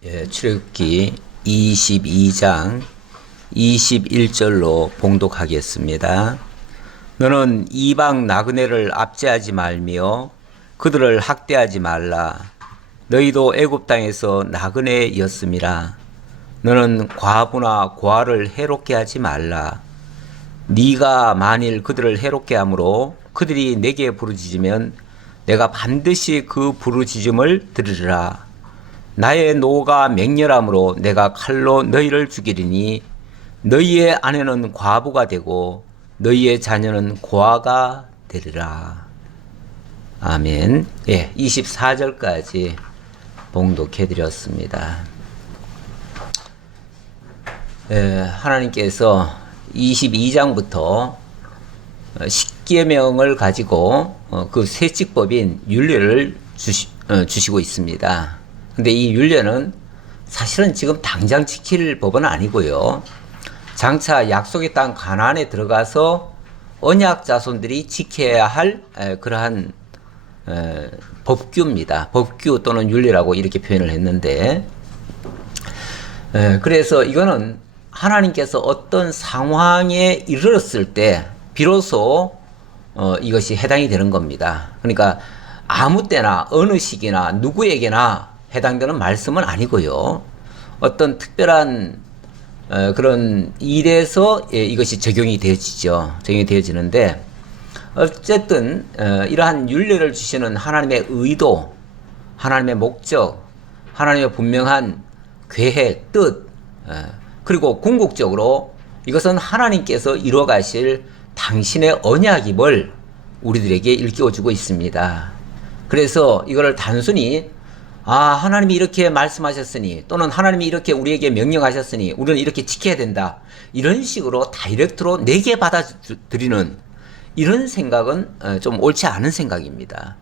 출애굽기 22장 21절로 봉독하겠습니다. 너는 이방 나그네를 압제하지 말며 그들을 학대하지 말라. 너희도 애굽 땅에서 나그네였음이라. 너는 과부나 고아를 해롭게 하지 말라. 네가 만일 그들을 해롭게 함으로 그들이 내게 부르짖으면 내가 반드시 그 부르짖음을 들으리라. 나의 노가 맹렬함으로 내가 칼로 너희를 죽이리니 너희의 아내는 과부가 되고 너희의 자녀는 고아가 되리라. 아멘. 24절까지 봉독해 드렸습니다. 하나님께서 22장부터 십계명을 가지고 그 세칙법인 율례를 주시고 있습니다. 근데 이 율례는 사실은 지금 당장 지킬 법은 아니고요. 장차 약속의 땅 가나안에 들어가서 언약 자손들이 지켜야 할 그러한 법규입니다. 법규 또는 율례라고 이렇게 표현을 했는데, 그래서 이거는 하나님께서 어떤 상황에 이르렀을 때 비로소 이것이 해당이 되는 겁니다. 그러니까 아무 때나 어느 시기나 누구에게나 해당되는 말씀은 아니고요. 어떤 특별한 그런 일에서 이것이 적용이 되어지죠. 적용이 되어지는데, 어쨌든 이러한 율례를 주시는 하나님의 의도, 하나님의 목적, 하나님의 분명한 계획, 뜻, 그리고 궁극적으로 이것은 하나님께서 이루어 가실 당신의 언약임을 우리들에게 일깨워주고 있습니다. 그래서 이거를 단순히 하나님이 이렇게 말씀하셨으니, 또는 하나님이 이렇게 우리에게 명령하셨으니 우리는 이렇게 지켜야 된다, 이런 식으로 다이렉트로 내게 받아들이는 이런 생각은 좀 옳지 않은 생각입니다.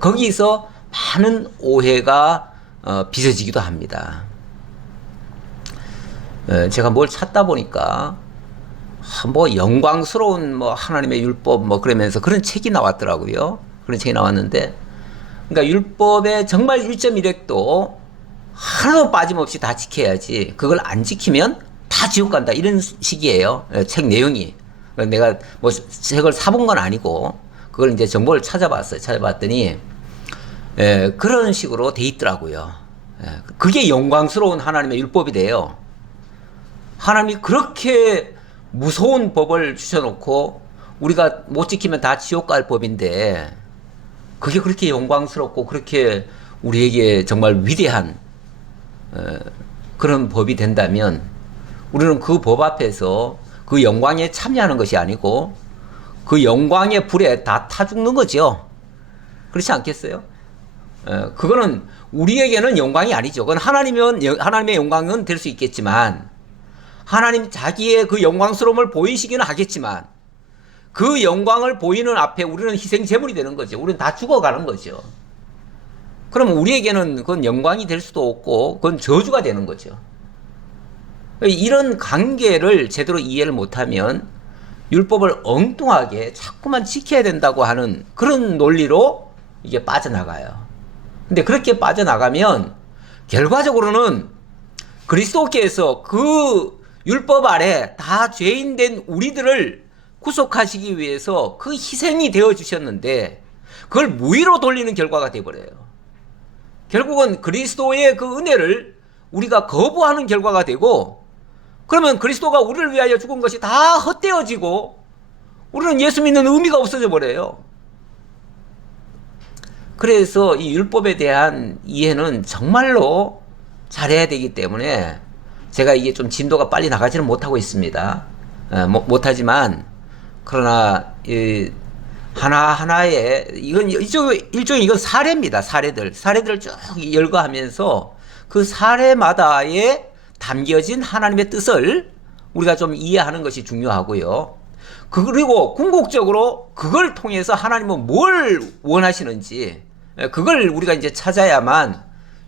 거기서 많은 오해가 빚어지기도 합니다. 제가 뭘 찾다 보니까 영광스러운 하나님의 율법 그러면서 그런 책이 나왔더라고요. 그런 책이 나왔는데, 그러니까 율법에 정말 1.1획도 하나도 빠짐없이 다 지켜야지, 그걸 안 지키면 다 지옥 간다, 이런 식이에요. 책 내용이. 내가 책을 사본 건 아니고 그걸 이제 정보를 찾아봤어요. 찾아봤더니 그런 식으로 돼 있더라고요. 그게 영광스러운 하나님의 율법이 돼요. 하나님이 그렇게 무서운 법을 주셔놓고 우리가 못 지키면 다 지옥 갈 법인데, 그게 그렇게 영광스럽고 그렇게 우리에게 정말 위대한 그런 법이 된다면, 우리는 그 법 앞에서 그 영광에 참여하는 것이 아니고 그 영광의 불에 다 타 죽는 거죠. 그렇지 않겠어요? 그거는 우리에게는 영광이 아니죠. 그건 하나님의 영광은 될 수 있겠지만, 하나님 자기의 그 영광스러움을 보이시기는 하겠지만, 그 영광을 보이는 앞에 우리는 희생 제물이 되는 거죠. 우리는 다 죽어가는 거죠. 그러면 우리에게는 그건 영광이 될 수도 없고 그건 저주가 되는 거죠. 이런 관계를 제대로 이해를 못하면 율법을 엉뚱하게 자꾸만 지켜야 된다고 하는 그런 논리로 이게 빠져나가요. 근데 그렇게 빠져나가면 결과적으로는 그리스도께서 그 율법 아래 다 죄인된 우리들을 구속하시기 위해서 그 희생이 되어 주셨는데, 그걸 무의로 돌리는 결과가 되어버려요. 결국은 그리스도의 그 은혜를 우리가 거부하는 결과가 되고, 그러면 그리스도가 우리를 위하여 죽은 것이 다 헛되어지고 우리는 예수 믿는 의미가 없어져 버려요. 그래서 이 율법에 대한 이해는 정말로 잘해야 되기 때문에 제가 이게 좀 진도가 빨리 나가지는 못하고 있습니다. 못하지만, 그러나 하나하나의 일종의 이건 사례입니다. 사례들을 쭉 열거하면서 그 사례마다에 담겨진 하나님의 뜻을 우리가 좀 이해하는 것이 중요하고요. 그리고 궁극적으로 그걸 통해서 하나님은 뭘 원하시는지, 그걸 우리가 이제 찾아야만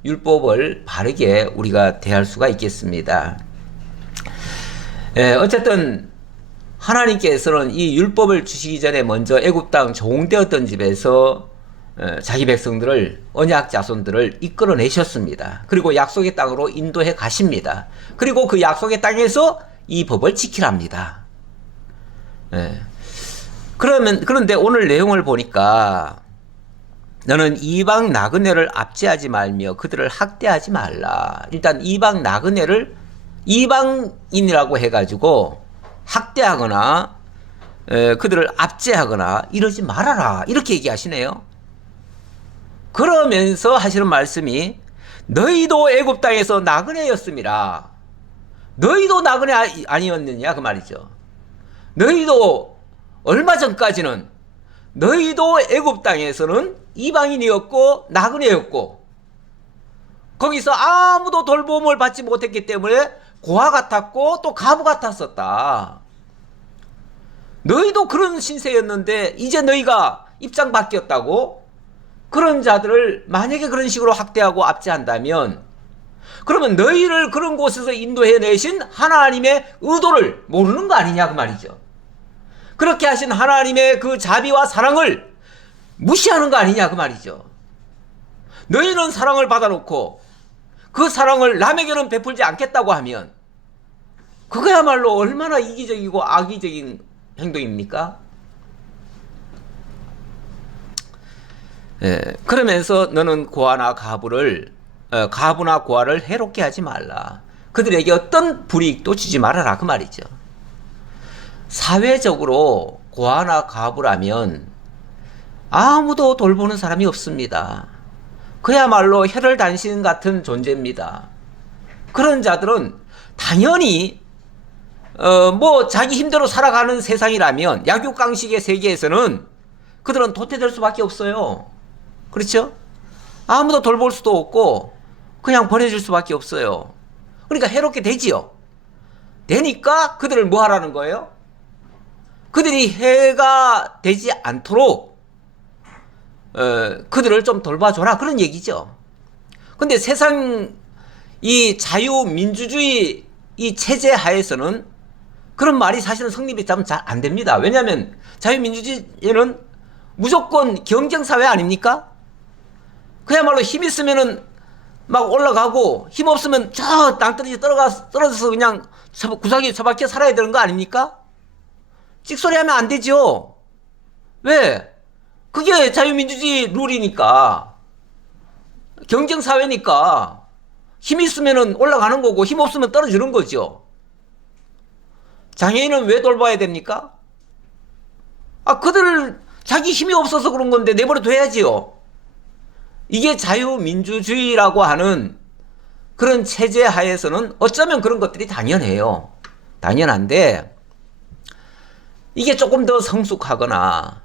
율법을 바르게 우리가 대할 수가 있겠습니다. 어쨌든 하나님께서는 이 율법을 주시기 전에 먼저 애굽 땅 종되었던 집에서 자기 백성들을 언약 자손들을 이끌어내셨습니다. 그리고 약속의 땅으로 인도해 가십니다. 그리고 그 약속의 땅에서 이 법을 지키랍니다. 그런데 오늘 내용을 보니까 너는 이방 나그네를 압제하지 말며 그들을 학대하지 말라. 일단 이방 나그네를 이방인이라고 해가지고 학대하거나 그들을 압제하거나 이러지 말아라. 이렇게 얘기하시네요. 그러면서 하시는 말씀이 너희도 애굽 땅에서 나그네였음이라. 너희도 나그네 아니었느냐 그 말이죠. 너희도 얼마 전까지는 너희도 애굽 땅에서는 이방인이었고 나그네였고 거기서 아무도 돌봄을 받지 못했기 때문에 고아 같았고 또 과부 같았었다. 너희도 그런 신세였는데 이제 너희가 입장 바뀌었다고? 그런 자들을 만약에 그런 식으로 학대하고 압제한다면 그러면 너희를 그런 곳에서 인도해내신 하나님의 의도를 모르는 거 아니냐 그 말이죠. 그렇게 하신 하나님의 그 자비와 사랑을 무시하는 거 아니냐 그 말이죠. 너희는 사랑을 받아놓고 그 사랑을 남에게는 베풀지 않겠다고 하면 그거야말로 얼마나 이기적이고 악의적인 행동입니까? 그러면서 너는 고아나 가부나 고아를 해롭게 하지 말라. 그들에게 어떤 불이익도 주지 말아라 그 말이죠. 사회적으로 고아나 가부라면 아무도 돌보는 사람이 없습니다. 그야말로 혈혈단신 같은 존재입니다. 그런 자들은 당연히 자기 힘대로 살아가는 세상이라면 약육강식의 세계에서는 그들은 도태될 수밖에 없어요. 그렇죠? 아무도 돌볼 수도 없고 그냥 버려질 수밖에 없어요. 그러니까 해롭게 되지요. 되니까 그들을 뭐 하라는 거예요? 그들이 해가 되지 않도록 그들을 좀 돌봐줘라 그런 얘기죠. 근데 세상 이 자유민주주의 이 체제 하에서는 그런 말이 사실은 성립이 잘 안 됩니다. 왜냐하면 자유민주주의는 무조건 경쟁사회 아닙니까? 그야말로 힘 있으면은 막 올라가고 힘 없으면 저 땅떨어지 떨어져서 그냥 구석에 처박혀 살아야 되는 거 아닙니까? 찍소리 하면 안 되죠. 왜? 그게 자유민주주의 룰이니까. 경쟁사회니까. 힘 있으면 올라가는 거고 힘 없으면 떨어지는 거죠. 장애인은 왜 돌봐야 됩니까? 그들 자기 힘이 없어서 그런 건데 내버려 둬야지요. 이게 자유민주주의라고 하는 그런 체제 하에서는 어쩌면 그런 것들이 당연해요. 당연한데 이게 조금 더 성숙하거나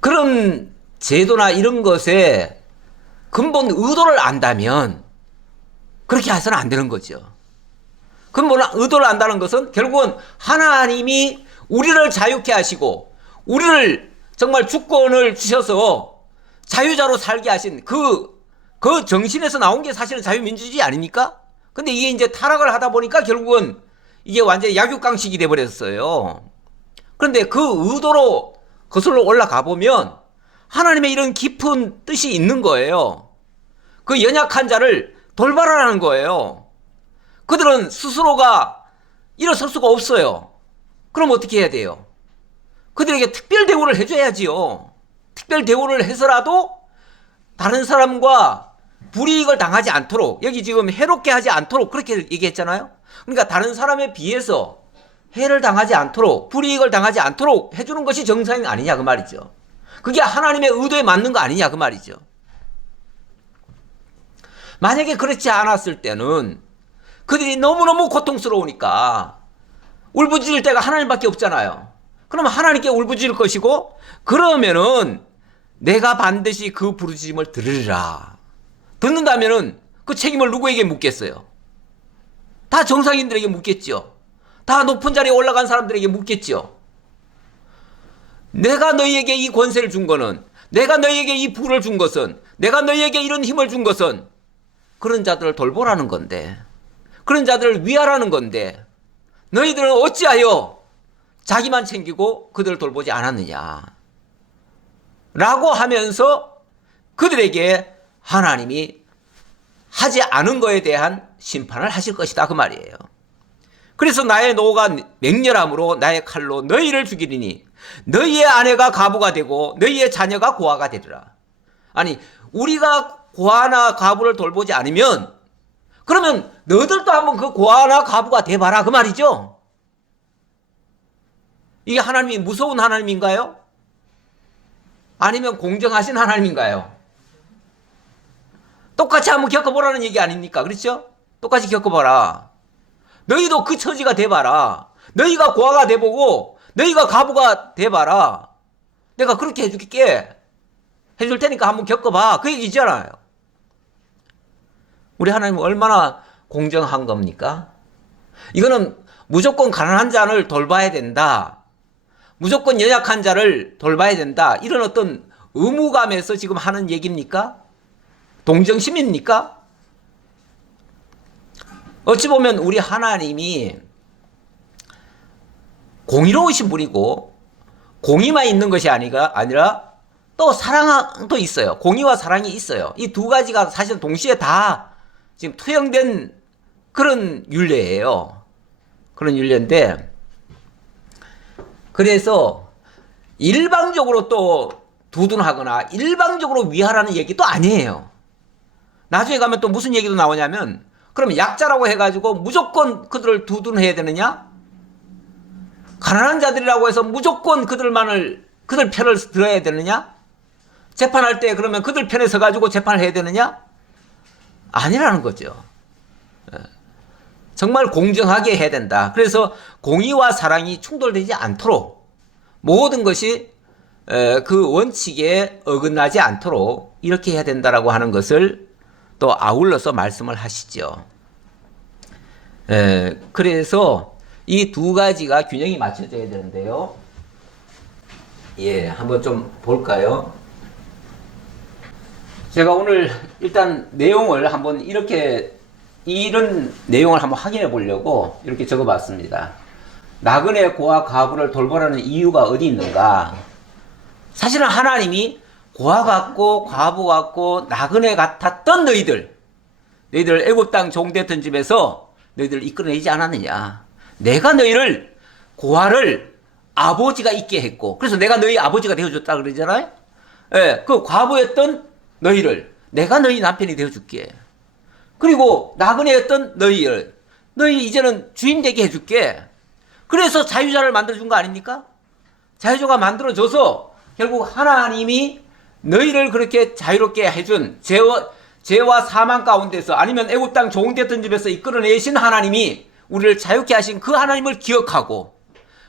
그런 제도나 이런 것에 근본 의도를 안다면 그렇게 해서는 안 되는 거죠. 근본 의도를 안다는 것은 결국은 하나님이 우리를 자유케 하시고 우리를 정말 주권을 주셔서 자유자로 살게 하신 그 정신에서 나온 게 사실은 자유민주주의 아닙니까? 근데 이게 이제 타락을 하다 보니까 결국은 이게 완전히 약육강식이 돼버렸어요. 그런데 그 의도로 거슬러 올라가 보면 하나님의 이런 깊은 뜻이 있는 거예요. 그 연약한 자를 돌봐라라는 거예요. 그들은 스스로가 일어설 수가 없어요. 그럼 어떻게 해야 돼요? 그들에게 특별 대우를 해줘야지요. 특별 대우를 해서라도 다른 사람과 불이익을 당하지 않도록, 여기 지금 해롭게 하지 않도록 그렇게 얘기했잖아요. 그러니까 다른 사람에 비해서 해를 당하지 않도록, 불이익을 당하지 않도록 해주는 것이 정상 아니냐 그 말이죠. 그게 하나님의 의도에 맞는 거 아니냐 그 말이죠. 만약에 그렇지 않았을 때는 그들이 너무너무 고통스러우니까 울부짖을 때가 하나님밖에 없잖아요. 그러면 하나님께 울부짖을 것이고, 그러면은 내가 반드시 그 부르짖음을 들으리라. 듣는다면은 그 책임을 누구에게 묻겠어요? 다 정상인들에게 묻겠죠. 다 높은 자리에 올라간 사람들에게 묻겠죠. 내가 너희에게 이 권세를 준 거는, 내가 너희에게 이 부를 준 것은, 내가 너희에게 이런 힘을 준 것은 그런 자들을 돌보라는 건데, 그런 자들을 위하라는 건데, 너희들은 어찌하여 자기만 챙기고 그들을 돌보지 않았느냐 라고 하면서 그들에게 하나님이 하지 않은 거에 대한 심판을 하실 것이다 그 말이에요. 그래서 나의 노가 맹렬함으로 나의 칼로 너희를 죽이리니 너희의 아내가 과부가 되고 너희의 자녀가 고아가 되리라. 아니 우리가 고아나 과부를 돌보지 않으면 그러면 너희들도 한번 그 고아나 과부가 돼봐라 그 말이죠. 이게 하나님이 무서운 하나님인가요? 아니면 공정하신 하나님인가요? 똑같이 한번 겪어보라는 얘기 아닙니까? 그렇죠? 똑같이 겪어봐라. 너희도 그 처지가 돼봐라. 너희가 고아가 돼보고 너희가 과부가 돼봐라. 내가 그렇게 해줄 테니까 한번 겪어봐. 그 얘기잖아요. 우리 하나님은 얼마나 공정한 겁니까? 이거는 무조건 가난한 자를 돌봐야 된다. 무조건 연약한 자를 돌봐야 된다. 이런 어떤 의무감에서 지금 하는 얘기입니까? 동정심입니까? 어찌 보면 우리 하나님이 공의로우신 분이고 공의만 있는 것이 아니라 또 사랑도 있어요. 공의와 사랑이 있어요. 이 두 가지가 사실 동시에 다 지금 투영된 그런 윤례예요. 그런 윤례인데 그래서 일방적으로 또 두둔하거나 일방적으로 위하라는 얘기도 아니에요. 나중에 가면 또 무슨 얘기도 나오냐면 그러면 약자라고 해가지고 무조건 그들을 두둔해야 되느냐? 가난한 자들이라고 해서 무조건 그들 편을 들어야 되느냐? 재판할 때 그러면 그들 편에 서가지고 재판을 해야 되느냐? 아니라는 거죠. 정말 공정하게 해야 된다. 그래서 공의와 사랑이 충돌되지 않도록 모든 것이 그 원칙에 어긋나지 않도록 이렇게 해야 된다라고 하는 것을 또 아울러서 말씀을 하시죠. 그래서 이 두 가지가 균형이 맞춰져야 되는데요. 예, 한번 좀 볼까요? 제가 오늘 일단 내용을 한번 이런 내용을 한번 확인해 보려고 이렇게 적어 봤습니다. 나그네 고아 과부를 돌보라는 이유가 어디 있는가? 사실은 하나님이 고아 같고 과부 같고 나그네 같았던 너희들 애굽 땅 종됐던 집에서 너희들을 이끌어내지 않았느냐? 내가 너희를 고아를 아버지가 있게 했고 그래서 내가 너희 아버지가 되어줬다 그러잖아요. 예, 그 과부였던 너희를 내가 너희 남편이 되어줄게. 그리고 나그네였던 너희 이제는 주인 되게 해줄게. 그래서 자유자를 만들어준 거 아닙니까? 자유자가 만들어줘서 결국 하나님이 너희를 그렇게 자유롭게 해준 죄와 사망 가운데서 아니면 애굽 땅 종됐던 집에서 이끌어내신 하나님이 우리를 자유케 하신 그 하나님을 기억하고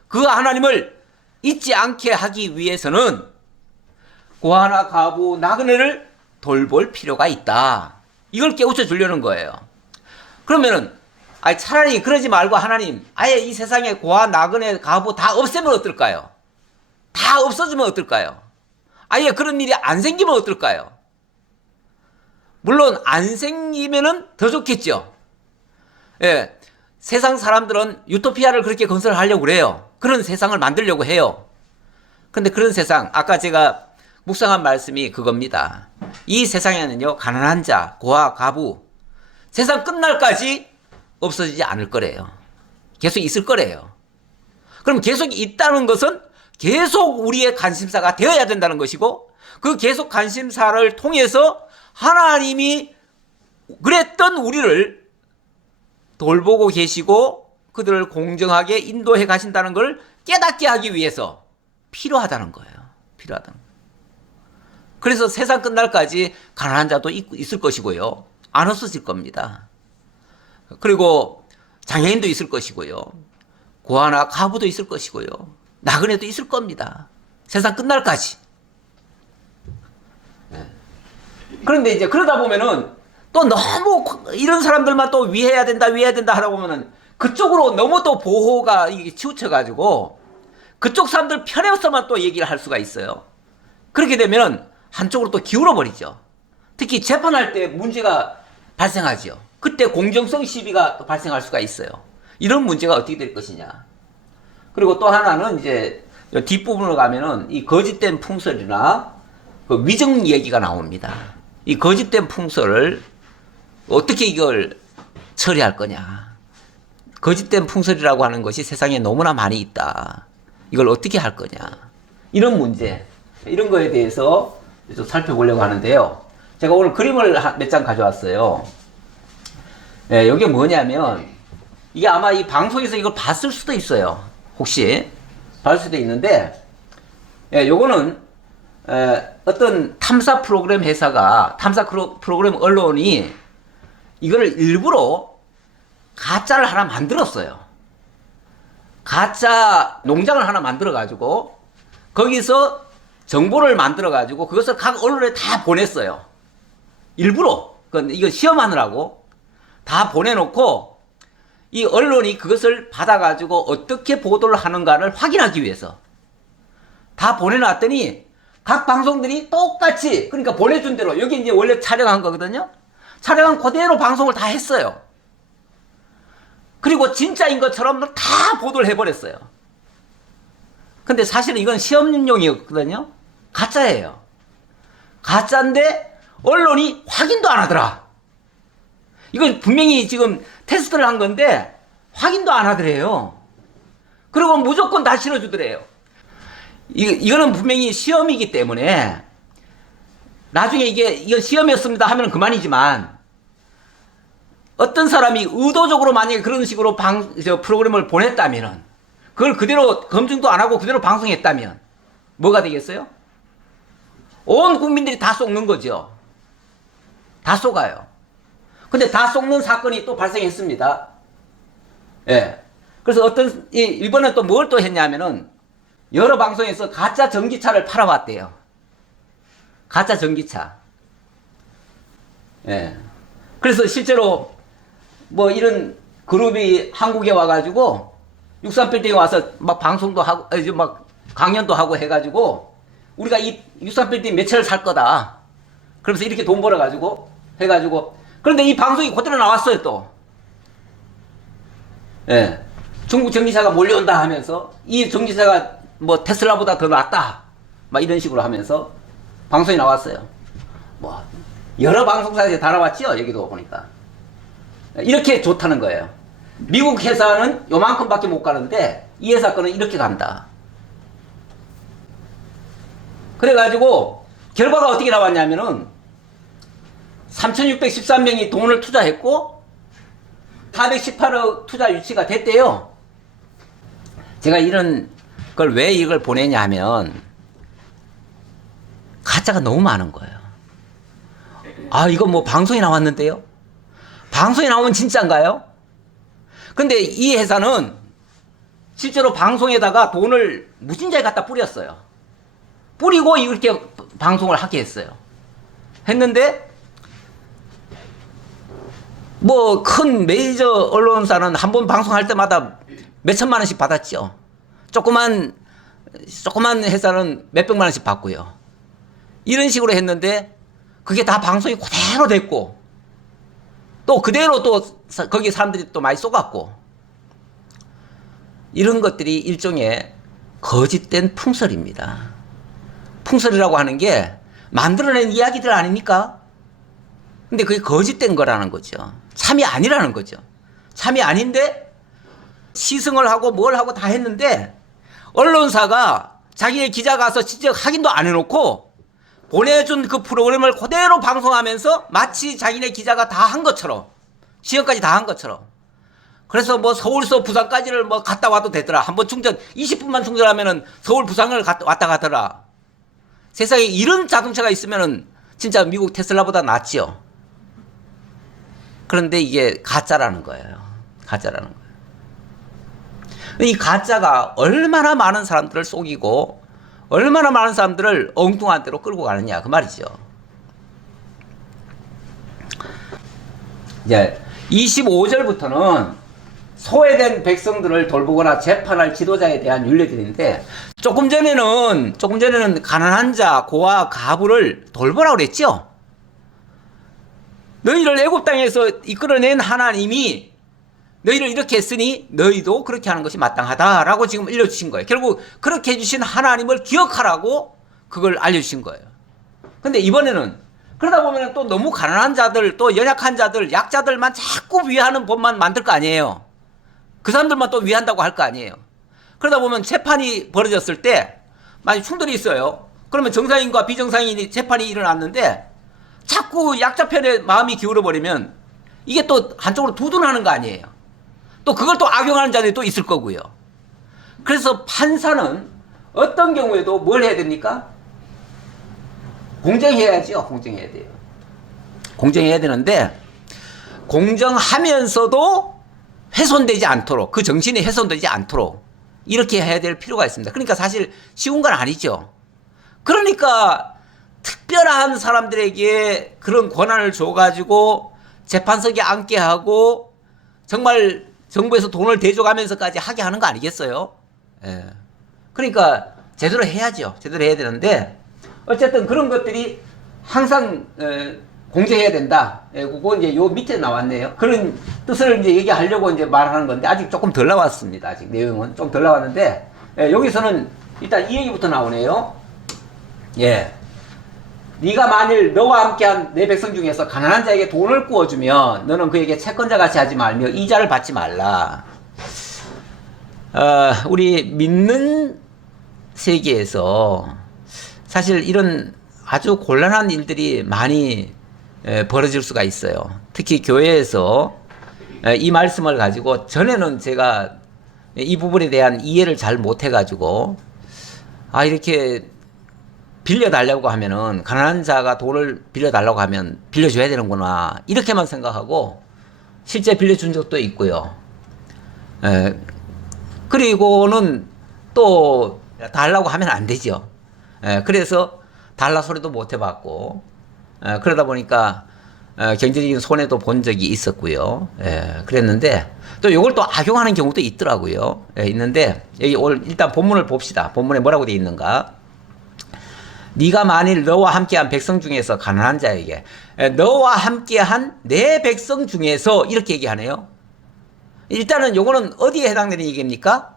그 하나님을 잊지 않게 하기 위해서는 고아나 과부 나그네를 돌볼 필요가 있다. 이걸 깨우쳐 주려는 거예요. 그러면은 차라리 그러지 말고 하나님 아예 이 세상에 고아 나그네 과부 다 없애면 어떨까요? 다 없어지면 어떨까요? 아예 그런 일이 안 생기면 어떨까요? 물론 안 생기면은 더 좋겠죠. 예, 세상 사람들은 유토피아를 그렇게 건설하려고 그래요. 그런 세상을 만들려고 해요. 근데 그런 세상 아까 제가 묵상한 말씀이 그겁니다. 이 세상에는요 가난한 자, 고아, 과부 세상 끝날까지 없어지지 않을 거래요. 계속 있을 거래요. 그럼 계속 있다는 것은 계속 우리의 관심사가 되어야 된다는 것이고 그 계속 관심사를 통해서 하나님이 그랬던 우리를 돌보고 계시고 그들을 공정하게 인도해 가신다는 걸 깨닫게 하기 위해서 필요하다는 거예요. 필요하다는 거예요. 그래서 세상 끝날까지 가난한 자도 있을 것이고요. 안 없어질 겁니다. 그리고 장애인도 있을 것이고요. 고아나 과부도 있을 것이고요. 나그네도 있을 겁니다. 세상 끝날까지. 그런데 이제 그러다 보면은 또 너무 이런 사람들만 또 위해야 된다 하다 보면은 그쪽으로 너무 또 보호가 이게 치우쳐가지고 그쪽 사람들 편에서만 또 얘기를 할 수가 있어요. 그렇게 되면은 한쪽으로 또 기울어 버리죠. 특히 재판할 때 문제가 발생하죠. 그때 공정성 시비가 또 발생할 수가 있어요. 이런 문제가 어떻게 될 것이냐. 그리고 또 하나는 이제 뒷부분으로 가면은 이 거짓된 풍설이나 그 위증 얘기가 나옵니다. 이 거짓된 풍설을 어떻게 이걸 처리할 거냐. 거짓된 풍설이라고 하는 것이 세상에 너무나 많이 있다. 이걸 어떻게 할 거냐. 이런 문제, 이런 거에 대해서 좀 살펴보려고 하는데요. 제가 오늘 그림을 몇 장 가져왔어요. 예, 이게 뭐냐면, 이게 아마 이 방송에서 이걸 봤을 수도 있어요. 혹시. 봤을 수도 있는데, 예, 요거는, 어떤 탐사 프로그램 회사가, 탐사 프로그램 언론이 이거를 일부러 가짜를 하나 만들었어요. 가짜 농장을 하나 만들어가지고, 거기서 정보를 만들어가지고, 그것을 각 언론에 다 보냈어요. 일부러. 이거 시험하느라고 다 보내놓고, 이 언론이 그것을 받아가지고 어떻게 보도를 하는가를 확인하기 위해서 다 보내놨더니 각 방송들이 똑같이, 그러니까 보내준 대로, 여기 이제 원래 촬영한 거거든요. 촬영한 그대로 방송을 다 했어요. 그리고 진짜인 것처럼 다 보도를 해버렸어요. 근데 사실은 이건 시험용이었거든요. 가짜예요. 가짜인데 언론이 확인도 안 하더라. 이건 분명히 지금 테스트를 한 건데 확인도 안 하더래요. 그리고 무조건 다 실어주더래요. 이거는 분명히 시험이기 때문에 나중에 이건 시험이었습니다 하면 그만이지만, 어떤 사람이 의도적으로 만약에 그런 식으로 프로그램을 보냈다면, 그걸 그대로 검증도 안 하고 그대로 방송했다면 뭐가 되겠어요? 온 국민들이 다 속는 거죠. 다 속아요. 근데 다 속는 사건이 또 발생했습니다. 예. 그래서 이번에 또 뭘 또 했냐면은, 여러 방송에서 가짜 전기차를 팔아왔대요. 가짜 전기차. 예. 그래서 실제로 뭐 이런 그룹이 한국에 와가지고 63빌딩에 와서 막 방송도 하고, 막 강연도 하고 해가지고, 우리가 이 63빌딩 몇 채를 살 거다. 그러면서 이렇게 돈 벌어가지고 해가지고, 그런데 이 방송이 그대로 나왔어요, 또. 예. 중국 전기차가 몰려온다 하면서, 이 전기차가 뭐 테슬라보다 더 낫다. 막 이런 식으로 하면서 방송이 나왔어요. 뭐, 여러 방송사에서 다 나왔죠, 여기도 보니까. 이렇게 좋다는 거예요. 미국 회사는 요만큼 밖에 못 가는데, 이 회사 거는 이렇게 간다. 그래가지고, 결과가 어떻게 나왔냐면은, 3,613명이 돈을 투자했고 418억 투자 유치가 됐대요. 제가 이런 걸 왜 이걸 보내냐 하면, 가짜가 너무 많은 거예요. 아, 이거 뭐 방송에 나왔는데요? 방송에 나오면 진짜인가요? 근데 이 회사는 실제로 방송에다가 돈을 무진자에 갖다 뿌렸어요. 뿌리고 이렇게 방송을 하게 했어요. 했는데 뭐 큰 메이저 언론사는 한 번 방송할 때마다 몇 천만 원씩 받았죠. 조그만 회사는 몇 백만 원씩 받고요. 이런 식으로 했는데 그게 다 방송이 그대로 됐고, 또 그대로 또 거기 사람들이 또 많이 쏘갔고, 이런 것들이 일종의 거짓된 풍설입니다. 풍설이라고 하는 게 만들어낸 이야기들 아닙니까? 근데 그게 거짓된 거라는 거죠. 참이 아니라는 거죠. 참이 아닌데 시승을 하고 뭘 하고 다 했는데, 언론사가 자기네 기자 가서 직접 확인도 안 해놓고 보내준 그 프로그램을 그대로 방송하면서 마치 자기네 기자가 다 한 것처럼, 시험까지 다 한 것처럼. 그래서 뭐 서울서 부산까지를 뭐 갔다 와도 되더라. 한번 20분만 충전하면은 서울 부산을 왔다 가더라. 세상에 이런 자동차가 있으면은 진짜 미국 테슬라보다 낫지요. 그런데 이게 가짜라는 거예요. 가짜라는 거예요. 이 가짜가 얼마나 많은 사람들을 속이고 얼마나 많은 사람들을 엉뚱한 데로 끌고 가느냐, 그 말이죠. 이제 25절부터는 소외된 백성들을 돌보거나 재판할 지도자에 대한 윤례들인데, 조금 전에는 가난한 자, 고아, 가부를 돌보라고 그랬죠. 너희를 애굽 땅에서 이끌어낸 하나님이 너희를 이렇게 했으니 너희도 그렇게 하는 것이 마땅하다라고 지금 알려주신 거예요. 결국 그렇게 해주신 하나님을 기억하라고 그걸 알려주신 거예요. 근데 이번에는 그러다 보면 또 너무 가난한 자들, 또 연약한 자들, 약자들만 자꾸 위하는 법만 만들 거 아니에요. 그 사람들만 또 위한다고 할 거 아니에요. 그러다 보면 재판이 벌어졌을 때 만약 충돌이 있어요. 그러면 정상인과 비정상인이 재판이 일어났는데 자꾸 약자 편에 마음이 기울어 버리면 이게 또 한쪽으로 두둔하는 거 아니에요. 또 그걸 또 악용하는 자들이 또 있을 거고요. 그래서 판사는 어떤 경우에도 뭘 해야 됩니까? 공정해야죠. 공정해야 돼요. 공정해야 되는데 공정하면서도 훼손되지 않도록, 그 정신이 훼손되지 않도록 이렇게 해야 될 필요가 있습니다. 그러니까 사실 쉬운 건 아니죠. 그러니까 특별한 사람들에게 그런 권한을 줘가지고 재판석에 앉게 하고 정말 정부에서 돈을 대줘가면서까지 하게 하는 거 아니겠어요? 예. 그러니까 제대로 해야죠. 제대로 해야 되는데 어쨌든 그런 것들이 항상 공정해야 된다. 예, 그거 이제 요 밑에 나왔네요. 그런 뜻을 이제 얘기하려고 이제 말하는 건데 아직 조금 덜 나왔습니다. 아직 내용은 좀 덜 나왔는데 여기서는 일단 이 얘기부터 나오네요. 예. 네가 만일 너와 함께한 내 백성 중에서 가난한 자에게 돈을 구워주면 너는 그에게 채권자 같이 하지 말며 이자를 받지 말라. 우리 믿는 세계에서 사실 이런 아주 곤란한 일들이 많이 벌어질 수가 있어요. 특히 교회에서 이 말씀을 가지고 전에는 제가 이 부분에 대한 이해를 잘 못해가지고 이렇게 빌려달라고 하면은 가난한 자가 돈을 빌려달라고 하면 빌려줘야 되는구나 이렇게만 생각하고 실제 빌려준 적도 있고요. 그리고는 또 달라고 하면 안 되죠. 그래서 달라 소리도 못 해봤고 그러다 보니까 경제적인 손해도 본 적이 있었고요. 그랬는데 또 이걸 또 악용하는 경우도 있더라고요. 있는데 여기 오늘 일단 본문을 봅시다. 본문에 뭐라고 되어 있는가? 네가 만일 너와 함께한 백성 중에서 가난한 자에게 너와 함께한 내 백성 중에서 이렇게 얘기하네요. 일단은 요거는 어디에 해당되는 얘기입니까?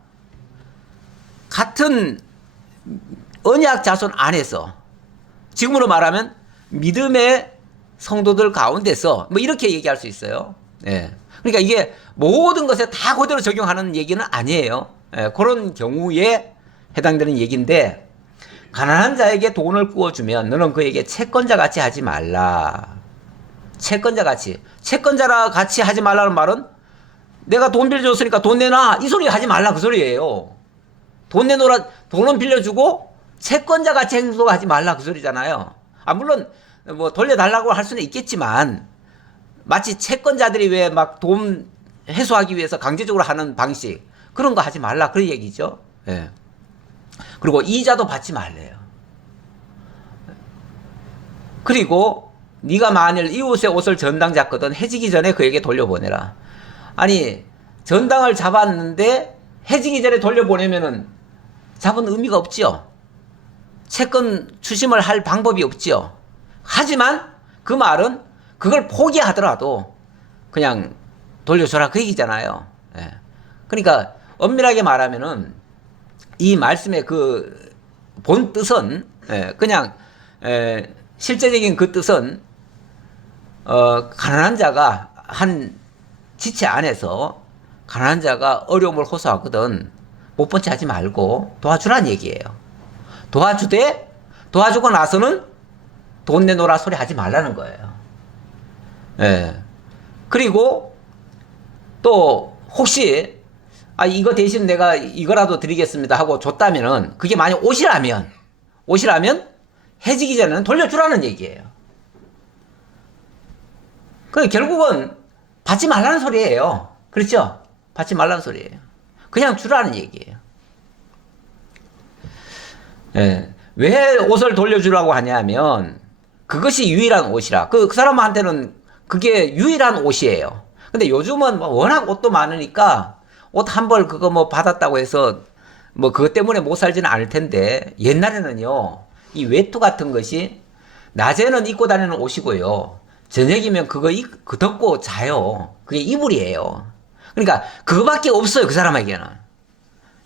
같은 언약 자손 안에서 지금으로 말하면 믿음의 성도들 가운데서 뭐 이렇게 얘기할 수 있어요. 그러니까 이게 모든 것에 다 그대로 적용하는 얘기는 아니에요. 그런 경우에 해당되는 얘기인데 가난한 자에게 돈을 구워주면 너는 그에게 채권자 같이 하지 말라. 채권자 같이. 채권자라 같이 하지 말라는 말은 내가 돈 빌려줬으니까 돈 내놔. 이 소리 하지 말라 그 소리예요. 돈 내놓으라. 돈은 빌려주고 채권자 같이 행동하지 말라 그 소리잖아요. 물론 뭐 돌려달라고 할 수는 있겠지만 마치 채권자들이 왜 막 돈 해소하기 위해서 강제적으로 하는 방식 그런 거 하지 말라 그런 얘기죠. 그리고 이자도 받지 말래요. 그리고 네가 만일 이웃의 옷을 전당 잡거든 해지기 전에 그에게 돌려보내라. 아니 전당을 잡았는데 해지기 전에 돌려보내면은 잡은 의미가 없지요. 채권 추심을 할 방법이 없지요. 하지만 그 말은 그걸 포기하더라도 그냥 돌려줘라 그 얘기잖아요. 그러니까 엄밀하게 말하면은 이 말씀의 그 본 뜻은 그냥 실제적인 그 뜻은 가난한 자가 한 지체 안에서 가난한 자가 어려움을 호소하거든 못 본 채 하지 말고 도와주라는 얘기예요. 도와주고 나서는 돈 내놓으라 소리 하지 말라는 거예요. 그리고 또 혹시 이거 대신 내가 이거라도 드리겠습니다 하고 줬다면은 그게 만약 옷이라면 해지기 전에는 돌려주라는 얘기예요. 그 결국은 받지 말라는 소리예요. 그렇죠? 받지 말라는 소리예요. 그냥 주라는 얘기예요. 왜 옷을 돌려주라고 하냐면 그것이 유일한 옷이라. 그 사람한테는 그게 유일한 옷이에요. 근데 요즘은 뭐 워낙 옷도 많으니까 옷 한 벌 그거 뭐 받았다고 해서 뭐 그것 때문에 못 살지는 않을 텐데 옛날에는요 이 외투 같은 것이 낮에는 입고 다니는 옷이고요 저녁이면 그거 그 덮고 자요. 그게 이불이에요. 그러니까 그거밖에 없어요 그 사람에게는.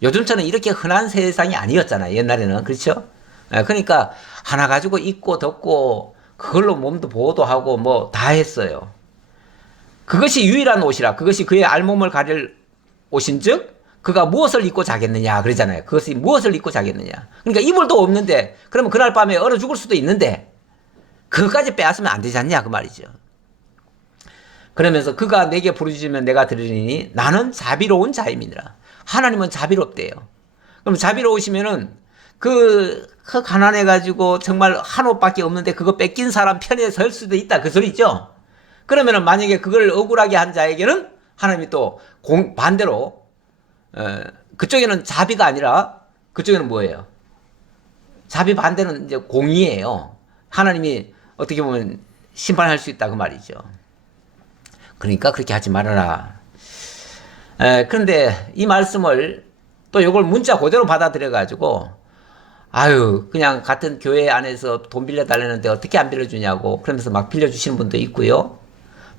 요즘처럼 이렇게 흔한 세상이 아니었잖아요 옛날에는. 그렇죠? 그러니까 하나 가지고 입고 덮고 그걸로 몸도 보호도 하고 뭐 다 했어요. 그것이 유일한 옷이라. 그것이 그의 알몸을 가릴 옷인즉 그가 무엇을 입고 자겠느냐 그러잖아요. 그것이 무엇을 입고 자겠느냐. 그러니까 이불도 없는데 그러면 그날 밤에 얼어 죽을 수도 있는데 그것까지 빼앗으면 안 되지 않냐 그 말이죠. 그러면서 그가 내게 부르짖으면 내가 들으리니 나는 자비로운 자임이니라. 하나님은 자비롭대요. 그럼 자비로우시면은 그 가난해가지고 정말 한 옷밖에 없는데 그거 뺏긴 사람 편에 설 수도 있다 그 소리죠. 그러면은 만약에 그걸 억울하게 한 자에게는 하나님이 또 반대로 그쪽에는 자비가 아니라 그쪽에는 뭐예요? 자비 반대는 이제 공의예요. 하나님이 어떻게 보면 심판할 수 있다 그 말이죠. 그러니까 그렇게 하지 말아라. 그런데 이 말씀을 또 이걸 문자 그대로 받아들여 가지고 아유 그냥 같은 교회 안에서 돈 빌려달라는데 어떻게 안 빌려주냐고 그러면서 막 빌려주시는 분도 있고요.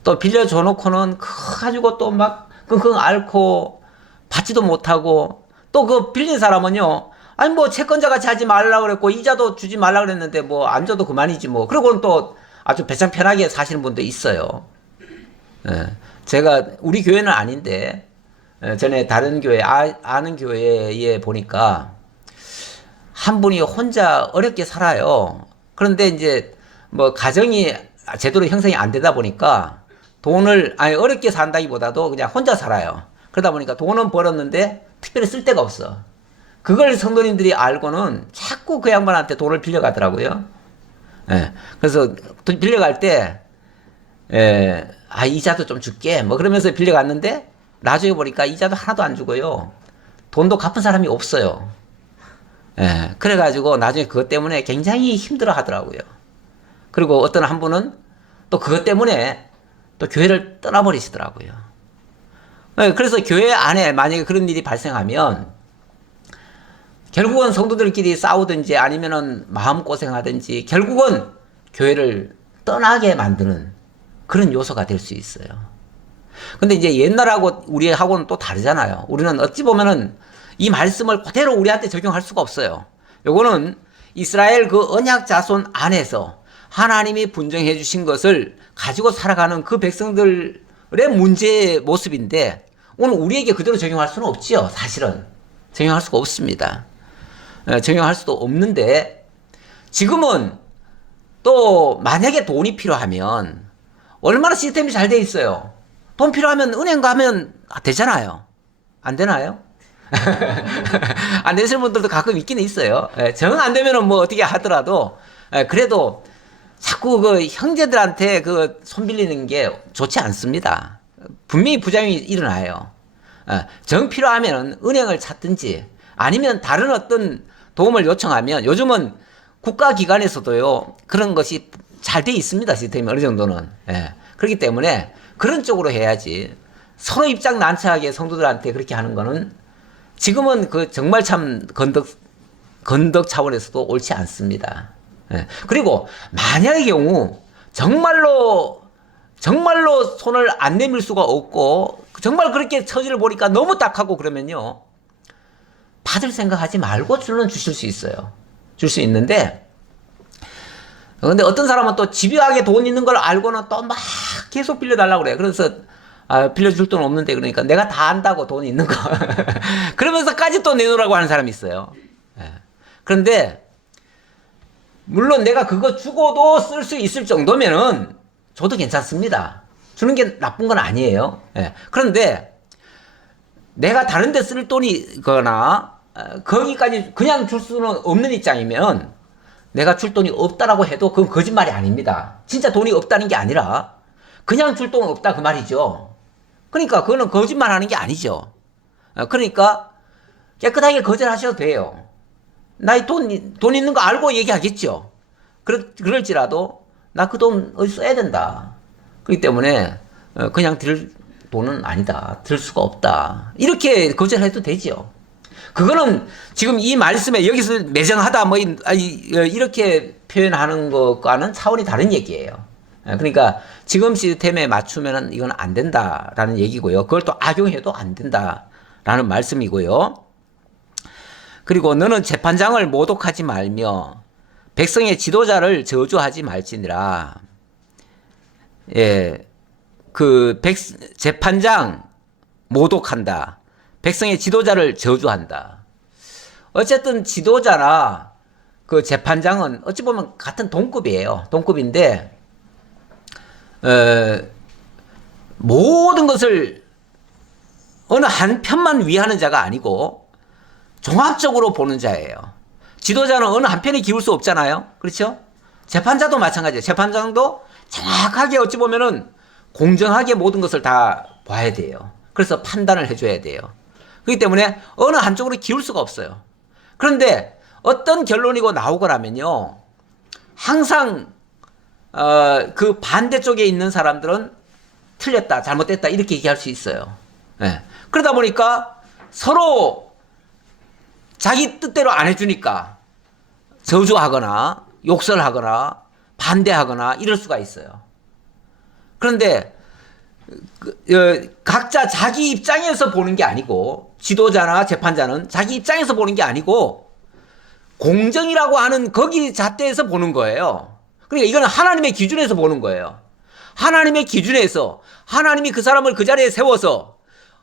또 빌려줘 놓고는 그거 가지고 또 막 끙끙 앓고 받지도 못하고 또 그 빌린 사람은요. 아니 뭐 채권자 같이 하지 말라 그랬고 이자도 주지 말라 그랬는데 뭐 안 줘도 그만이지 뭐. 그러고는 또 아주 배짱 편하게 사시는 분도 있어요. 제가 우리 교회는 아닌데 전에 다른 교회 아는 교회에 보니까 한 분이 혼자 어렵게 살아요. 그런데 이제 뭐 가정이 제대로 형성이 안 되다 보니까 돈을 아니 어렵게 산다기보다도 그냥 혼자 살아요. 그러다 보니까 돈은 벌었는데 특별히 쓸 데가 없어. 그걸 성도님들이 알고는 자꾸 그 양반한테 돈을 빌려가더라고요. 그래서 빌려갈 때 이자도 좀 줄게 뭐 그러면서 빌려갔는데 나중에 보니까 이자도 하나도 안 주고요. 돈도 갚은 사람이 없어요. 그래가지고 나중에 그것 때문에 굉장히 힘들어 하더라고요. 그리고 어떤 한 분은 또 그것 때문에 또 교회를 떠나버리시더라고요. 그래서 교회 안에 만약에 그런 일이 발생하면 결국은 성도들끼리 싸우든지 아니면은 마음고생하든지 결국은 교회를 떠나게 만드는 그런 요소가 될 수 있어요. 근데 이제 옛날하고 우리하고는 또 다르잖아요. 우리는 어찌 보면은 이 말씀을 그대로 우리한테 적용할 수가 없어요. 요거는 이스라엘 그 언약 자손 안에서 하나님이 분정해 주신 것을 가지고 살아가는 그 백성들의 문제의 모습인데 오늘 우리에게 그대로 적용할 수는 없지요. 사실은 적용할 수가 없습니다. 적용할 수도 없는데 지금은 또 만약에 돈이 필요하면 얼마나 시스템이 잘 돼 있어요. 돈 필요하면 은행 가면 되잖아요. 안 되나요? 안 되시는 분들도 가끔 있기는 있어요. 정 안 되면은 뭐 어떻게 하더라도 그래도 자꾸 그 형제들한테 그 손 빌리는 게 좋지 않습니다. 분명히 부작용이 일어나요. 정 필요하면 은행을 찾든지 아니면 다른 어떤 도움을 요청하면 요즘은 국가기관에서도요 그런 것이 잘 돼 있습니다. 시스템이 어느 정도는. 그렇기 때문에 그런 쪽으로 해야지 서로 입장 난처하게 성도들한테 그렇게 하는 거는 지금은 그 정말 참 건덕 차원에서도 옳지 않습니다. 그리고 만약의 경우 정말로 손을 안 내밀 수가 없고 정말 그렇게 처지를 보니까 너무 딱하고 그러면요 받을 생각하지 말고 주실 수 있어요. 줄 수 있는데 근데 어떤 사람은 또 집요하게 돈 있는 걸 알고는 또 막 계속 빌려달라고 그래요. 그래서 빌려줄 돈 없는데 그러니까 내가 다 안다고 돈 있는 거 그러면서까지 또 내놓으라고 하는 사람이 있어요. 그런데 물론 내가 그거 주고도 쓸 수 있을 정도면은 줘도 괜찮습니다. 주는 게 나쁜 건 아니에요. 그런데 내가 다른 데 쓸 돈이 거나 거기까지 그냥 줄 수는 없는 입장이면 내가 줄 돈이 없다라고 해도 그건 거짓말이 아닙니다. 진짜 돈이 없다는 게 아니라 그냥 줄 돈 없다 그 말이죠. 그러니까 그거는 거짓말 하는 게 아니죠. 그러니까 깨끗하게 거절하셔도 돼요. 나의 돈 있는 거 알고 얘기하겠죠. 그럴지라도 나 그 돈 어디 써야 된다. 그렇기 때문에 그냥 들 돈은 아니다. 들 수가 없다. 이렇게 거절해도 되죠. 그거는 지금 이 말씀에 여기서 매정하다 뭐 이렇게 표현하는 것과는 차원이 다른 얘기예요. 그러니까 지금 시스템에 맞추면은 이건 안 된다라는 얘기고요. 그걸 또 악용해도 안 된다라는 말씀이고요. 그리고 너는 재판장을 모독하지 말며 백성의 지도자를 저주하지 말지니라. 예, 재판장 모독한다. 백성의 지도자를 저주한다. 어쨌든 지도자나 그 재판장은 어찌 보면 같은 동급이에요. 동급인데 모든 것을 어느 한 편만 위하는 자가 아니고 종합적으로 보는 자예요. 지도자는 어느 한편에 기울 수 없잖아요. 그렇죠? 재판자도 마찬가지예요. 재판장도 정확하게 어찌 보면은 공정하게 모든 것을 다 봐야 돼요. 그래서 판단을 해줘야 돼요. 그렇기 때문에 어느 한쪽으로 기울 수가 없어요. 그런데 어떤 결론이고 나오고 나면요, 항상 그 반대쪽에 있는 사람들은 틀렸다, 잘못됐다 이렇게 얘기할 수 있어요. 네. 그러다 보니까 서로 자기 뜻대로 안 해주니까 저주하거나 욕설하거나 반대하거나 이럴 수가 있어요. 그런데 각자 자기 입장에서 보는 게 아니고, 지도자나 재판자는 자기 입장에서 보는 게 아니고 공정이라고 하는 거기 잣대에서 보는 거예요. 그러니까 이거는 하나님의 기준에서 보는 거예요. 하나님의 기준에서 하나님이 그 사람을 그 자리에 세워서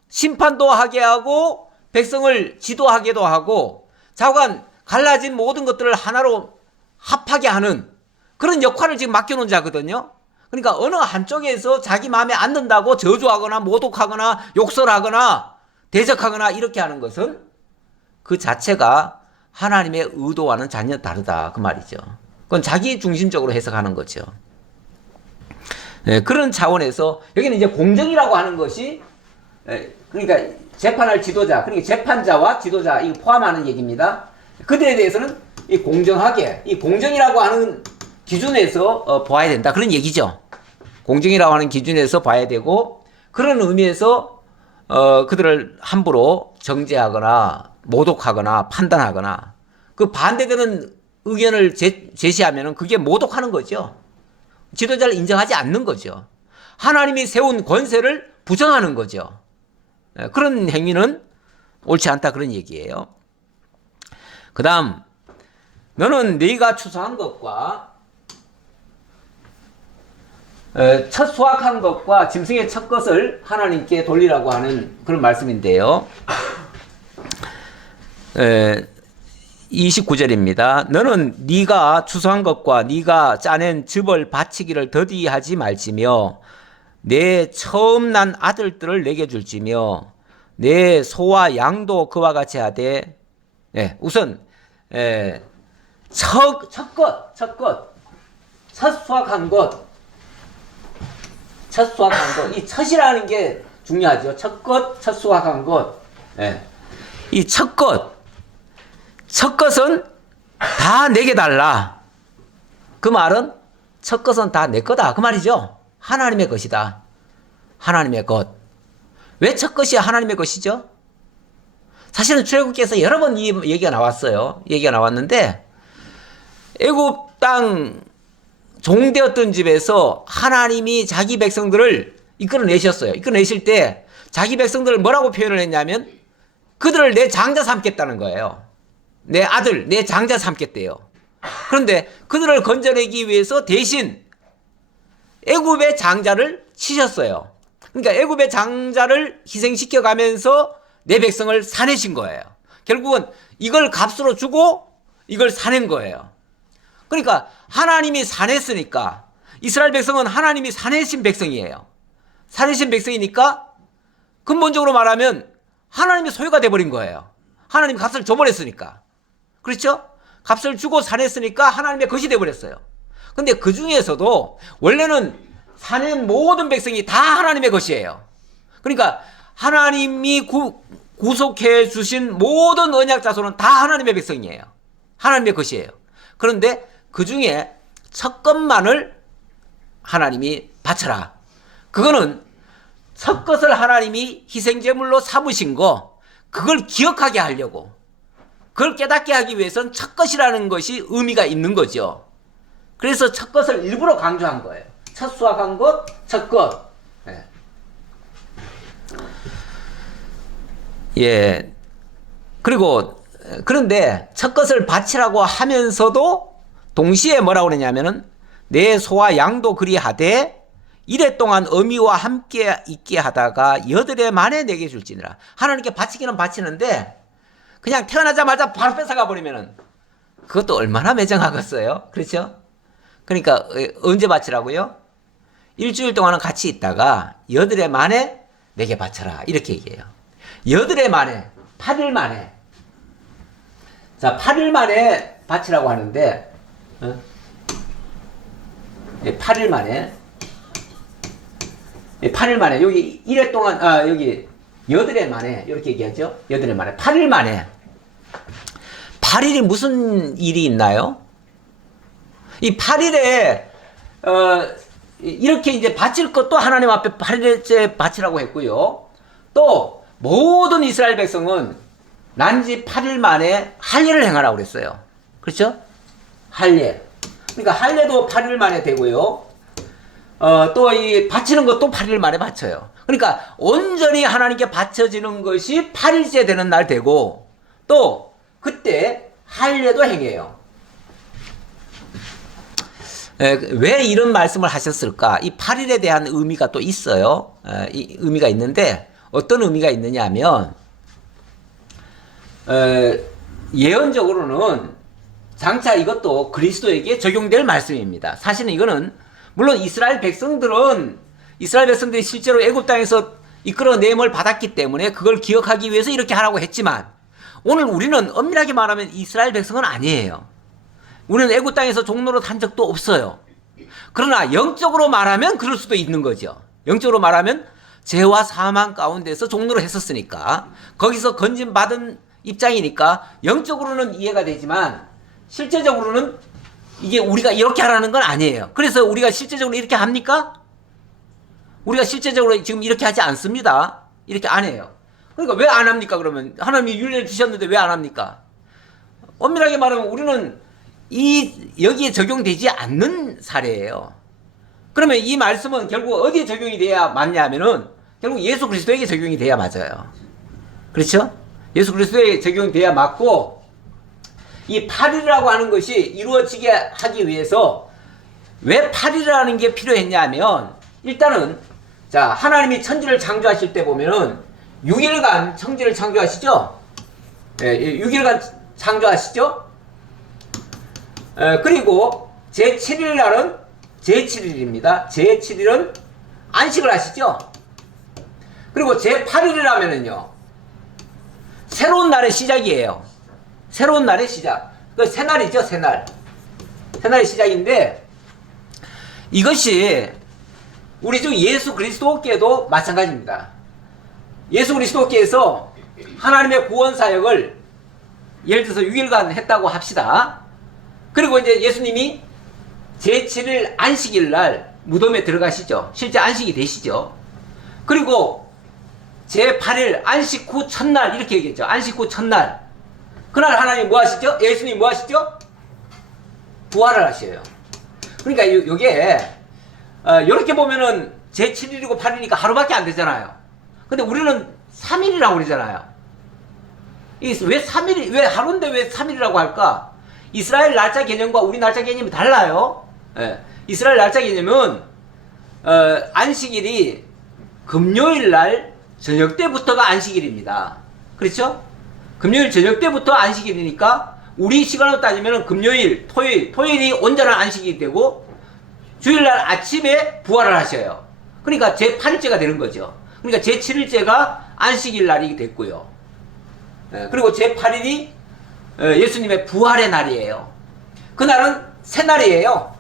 심판도 하게 하고 백성을 지도하게도 하고 좌우간 갈라진 모든 것들을 하나로 합하게 하는 그런 역할을 지금 맡겨놓은 자거든요. 그러니까 어느 한쪽에서 자기 마음에 안 든다고 저주하거나 모독하거나 욕설하거나 대적하거나 이렇게 하는 것은 그 자체가 하나님의 의도와는 전혀 다르다 그 말이죠. 그건 자기 중심적으로 해석하는 거죠. 네, 그런 차원에서 여기는 이제 공정이라고 하는 것이, 그러니까 재판할 지도자, 그러니까 재판자와 지도자 이거 포함하는 얘기입니다. 그들에 대해서는 이 공정하게, 이 공정이라고 하는 기준에서 봐야 된다 그런 얘기죠. 공정이라고 하는 기준에서 봐야 되고, 그런 의미에서 그들을 함부로 정죄하거나 모독하거나 판단하거나 그 반대되는 의견을 제시하면은 그게 모독하는 거죠. 지도자를 인정하지 않는 거죠. 하나님이 세운 권세를 부정하는 거죠. 그런 행위는 옳지 않다 그런 얘기예요. 그 다음, 너는 네가 추수한 것과 첫 수확한 것과 짐승의 첫 것을 하나님께 돌리라고 하는 그런 말씀인데요. 29절입니다. 너는 네가 추수한 것과 네가 짜낸 즙을 바치기를 더디하지 말지며 내 처음 난 아들들을 내게 줄지며 내 소와 양도 그와 같이 하되, 우선 첫 수확한 것, 이 첫이라는 게 중요하죠. 첫 수확한 것. 이 첫 것은 다 내게 달라. 그 말은 첫 것은 다 내 거다. 그 말이죠. 하나님의 것이다. 하나님의 것. 왜 첫 것이 하나님의 것이죠? 사실은 출애굽기에서 여러 번 이 얘기가 나왔어요. 얘기가 나왔는데 애굽 땅 종되었던 집에서 하나님이 자기 백성들을 이끌어내셨어요. 이끌어내실 때 자기 백성들을 뭐라고 표현을 했냐면 그들을 내 장자 삼겠다는 거예요. 내 아들, 내 장자 삼겠대요. 그런데 그들을 건져내기 위해서 대신 애굽의 장자를 치셨어요. 그러니까 애굽의 장자를 희생시켜 가면서 내 백성을 사내신 거예요. 결국은 이걸 값으로 주고 이걸 사낸 거예요. 그러니까 하나님이 사냈으니까 이스라엘 백성은 하나님이 사내신 백성이에요. 사내신 백성이니까 근본적으로 말하면 하나님의 소유가 돼버린 거예요. 하나님 값을 줘버렸으니까. 그렇죠? 값을 주고 사냈으니까 하나님의 것이 돼버렸어요. 근데 그 중에서도 원래는 사낸 모든 백성이 다 하나님의 것이에요. 그러니까 하나님이 구속해 주신 모든 언약 자손은 다 하나님의 백성이에요. 하나님의 것이에요. 그런데 그 중에 첫 것만을 하나님이 바쳐라. 그거는 첫 것을 하나님이 희생제물로 삼으신 거, 그걸 기억하게 하려고, 그걸 깨닫게 하기 위해서는 첫 것이라는 것이 의미가 있는 거죠. 그래서 첫 것을 일부러 강조한 거예요. 첫 수확한 것, 첫 것. 예. 그리고 그런데 첫 것을 바치라고 하면서도 동시에 뭐라고 그러냐면은 내 소와 양도 그리하되 이래 동안 어미와 함께 있게 하다가 여드레 만에 내게 줄지니라. 하나님께 바치기는 바치는데 그냥 태어나자마자 바로 뺏어가 버리면은 그것도 얼마나 매정하겠어요. 그렇죠? 그러니까 언제 바치라고요? 일주일 동안은 같이 있다가 여드레 만에 내게 바쳐라. 이렇게 얘기해요. 여드레 만에, 8일 만에. 자, 8일 만에 바치라고 하는데 8일 만에 8일 만에 여기 1회 동안 여기 여드레 만에 이렇게 얘기하죠. 여드레 만에 8일 만에 8일이 무슨 일이 있나요? 이 8일에 이렇게 이제 바칠 것도 하나님 앞에 8일째 바치라고 했고요. 또 모든 이스라엘 백성은 난지 8일 만에 할례를 행하라고 그랬어요. 그렇죠? 할례. 그러니까 할례도 8일 만에 되고요. 또 이 바치는 것도 8일 만에 바쳐요. 그러니까 온전히 하나님께 바쳐지는 것이 8일째 되는 날 되고 또 그때 할례도 행해요. 왜 이런 말씀을 하셨을까? 이 8일에 대한 의미가 또 있어요. 이 의미가 있는데 어떤 의미가 있느냐 하면 예언적으로는 장차 이것도 그리스도에게 적용될 말씀입니다. 사실은 이거는 물론 이스라엘 백성들이 실제로 애굽 땅에서 이끌어냄을 받았기 때문에 그걸 기억하기 위해서 이렇게 하라고 했지만 오늘 우리는 엄밀하게 말하면 이스라엘 백성은 아니에요. 우리는 애굽 땅에서 종로로 한 적도 없어요. 그러나 영적으로 말하면 그럴 수도 있는 거죠. 영적으로 말하면 죄와 사망 가운데서 종로를 했었으니까 거기서 건진받은 입장이니까 영적으로는 이해가 되지만 실제적으로는 이게 우리가 이렇게 하라는 건 아니에요. 그래서 우리가 실제적으로 이렇게 합니까? 우리가 실제적으로 지금 이렇게 하지 않습니다. 이렇게 안 해요. 그러니까 왜 안 합니까? 그러면 하나님이 윤례를 주셨는데 왜 안 합니까? 엄밀하게 말하면 우리는 여기에 적용되지 않는 사례예요. 그러면 이 말씀은 결국 어디에 적용이 돼야 맞냐 하면은 결국 예수 그리스도에게 적용이 돼야 맞아요. 그렇죠? 예수 그리스도에게 적용이 돼야 맞고 이 8일이라고 하는 것이 이루어지게 하기 위해서 왜 8일이라는 게 필요했냐면 일단은 자 하나님이 천지를 창조하실 때 보면은 6일간 천지를 창조하시죠. 6일간 창조하시죠. 그리고 제7일 날은 제7일입니다. 제7일은 안식을 하시죠. 그리고 제8일이라면은요 새로운 날의 시작이에요. 새로운 날의 시작. 그 새날이죠, 새날. 새날의 시작인데 이것이 우리 주 예수 그리스도께도 마찬가지입니다. 예수 그리스도께서 하나님의 구원 사역을 예를 들어서 6일간 했다고 합시다. 그리고 이제 예수님이 제7일 안식일 날 무덤에 들어가시죠. 실제 안식이 되시죠. 그리고 제8일 안식 후 첫날 이렇게 얘기했죠. 안식 후 첫날. 그날 하나님 뭐 하시죠? 예수님 뭐 하시죠? 부활을 하셔요. 그러니까 이게 이렇게 보면은 제7일이고 8일이니까 하루밖에 안 되잖아요. 근데 우리는 3일이라고 그러잖아요. 왜 3일이 왜 하루인데 왜 3일이라고 할까? 이스라엘 날짜 개념과 우리 날짜 개념이 달라요. 이스라엘 날짜 개념은 안식일이 금요일 날 저녁 때부터가 안식일입니다. 그렇죠? 금요일 저녁 때부터 안식일이니까 우리 시간으로 따지면 금요일, 토요일이 온전한 안식일이 되고 주일날 아침에 부활을 하셔요. 그러니까 제8일째가 되는 거죠. 그러니까 제7일째가 안식일 날이 됐고요. 그리고 제8일이 예수님의 부활의 날이에요. 그날은 새날이에요.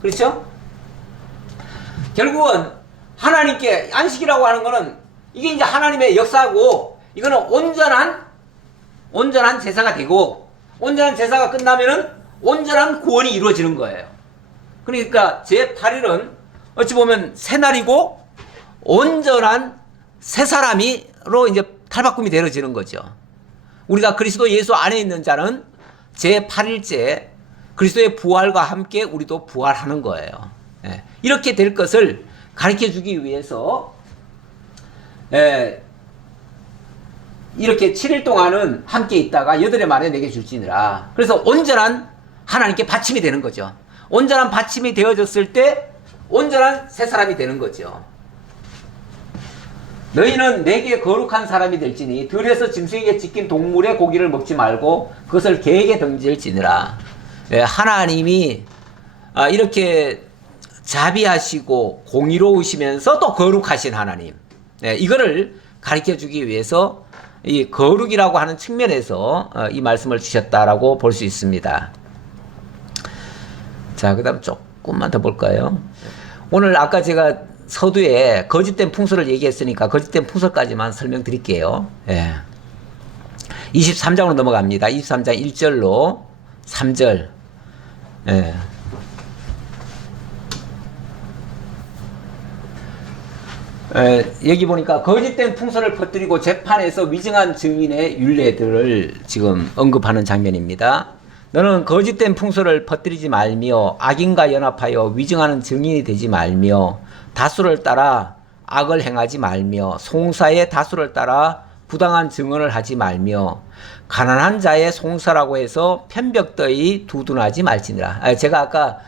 그렇죠? 결국은 하나님께 안식이라고 하는 거는 이게 이제 하나님의 역사고 이거는 온전한 제사가 되고 온전한 제사가 끝나면은 온전한 구원이 이루어지는 거예요. 그러니까 제8일은 어찌 보면 새날이고 온전한 새 사람이로 이제 탈바꿈이 되어지는 거죠. 우리가 그리스도 예수 안에 있는 자는 제8일째 그리스도의 부활과 함께 우리도 부활하는 거예요. 이렇게 될 것을 가르쳐 주기 위해서 이렇게 7일 동안은 함께 있다가 8일 만에 내게 줄지니라. 그래서 온전한 하나님께 받침이 되는 거죠. 온전한 받침이 되어졌을 때 온전한 새 사람이 되는 거죠. 너희는 내게 거룩한 사람이 될지니 들에서 짐승에게 찢긴 동물의 고기를 먹지 말고 그것을 개에게 던질지니라. 하나님이 이렇게 자비하시고 공의로우시면서 또 거룩하신 하나님, 이거를 가르쳐주기 위해서 이 거룩이라고 하는 측면에서 이 말씀을 주셨다라고 볼 수 있습니다. 자, 그 다음 조금만 더 볼까요? 오늘 아까 제가 서두에 거짓된 풍설을 얘기했으니까 거짓된 풍설까지만 설명드릴게요. 23장으로 넘어갑니다. 23장 1절로 3절. 여기 보니까 거짓된 풍설을 퍼뜨리고 재판에서 위증한 증인의 율례들을 지금 언급하는 장면입니다. 너는 거짓된 풍설을 퍼뜨리지 말며 악인과 연합하여 위증하는 증인이 되지 말며 다수를 따라 악을 행하지 말며 송사의 다수를 따라 부당한 증언을 하지 말며 가난한 자의 송사라고 해서 편벽더이 두둔하지 말지니라. 제가 아까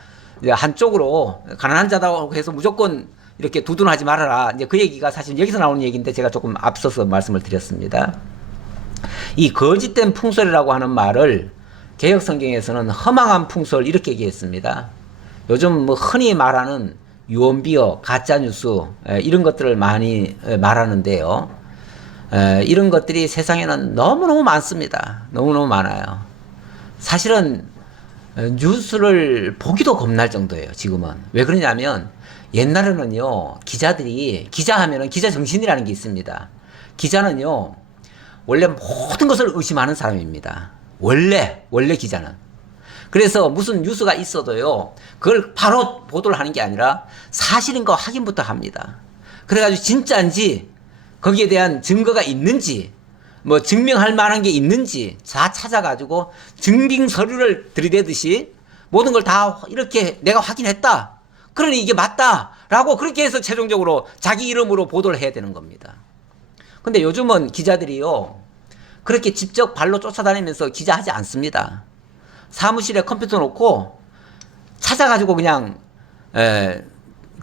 한쪽으로 가난한 자라고 해서 무조건 이렇게 두둔하지 말아라. 이제 그 얘기가 사실 여기서 나오는 얘기인데 제가 조금 앞서서 말씀을 드렸습니다. 이 거짓된 풍설이라고 하는 말을 개역 성경에서는 허망한 풍설 이렇게 얘기했습니다. 요즘 뭐 흔히 말하는 유언비어, 가짜뉴스 이런 것들을 많이 말하는데요. 이런 것들이 세상에는 너무너무 많습니다. 너무너무 많아요. 사실은 뉴스를 보기도 겁날 정도예요. 지금은. 왜 그러냐면 옛날에는요, 기자하면은 기자 정신이라는 게 있습니다. 기자는요, 원래 모든 것을 의심하는 사람입니다. 원래 기자는. 그래서 무슨 뉴스가 있어도요, 그걸 바로 보도를 하는 게 아니라 사실인가 확인부터 합니다. 그래가지고 진짜인지, 거기에 대한 증거가 있는지, 뭐 증명할 만한 게 있는지 다 찾아가지고 증빙 서류를 들이대듯이 모든 걸 다 이렇게 내가 확인했다. 그러니 이게 맞다라고 그렇게 해서 최종적으로 자기 이름으로 보도를 해야 되는 겁니다. 근데 요즘은 기자들이요, 그렇게 직접 발로 쫓아다니면서 기자하지 않습니다. 사무실에 컴퓨터 놓고 찾아가지고 그냥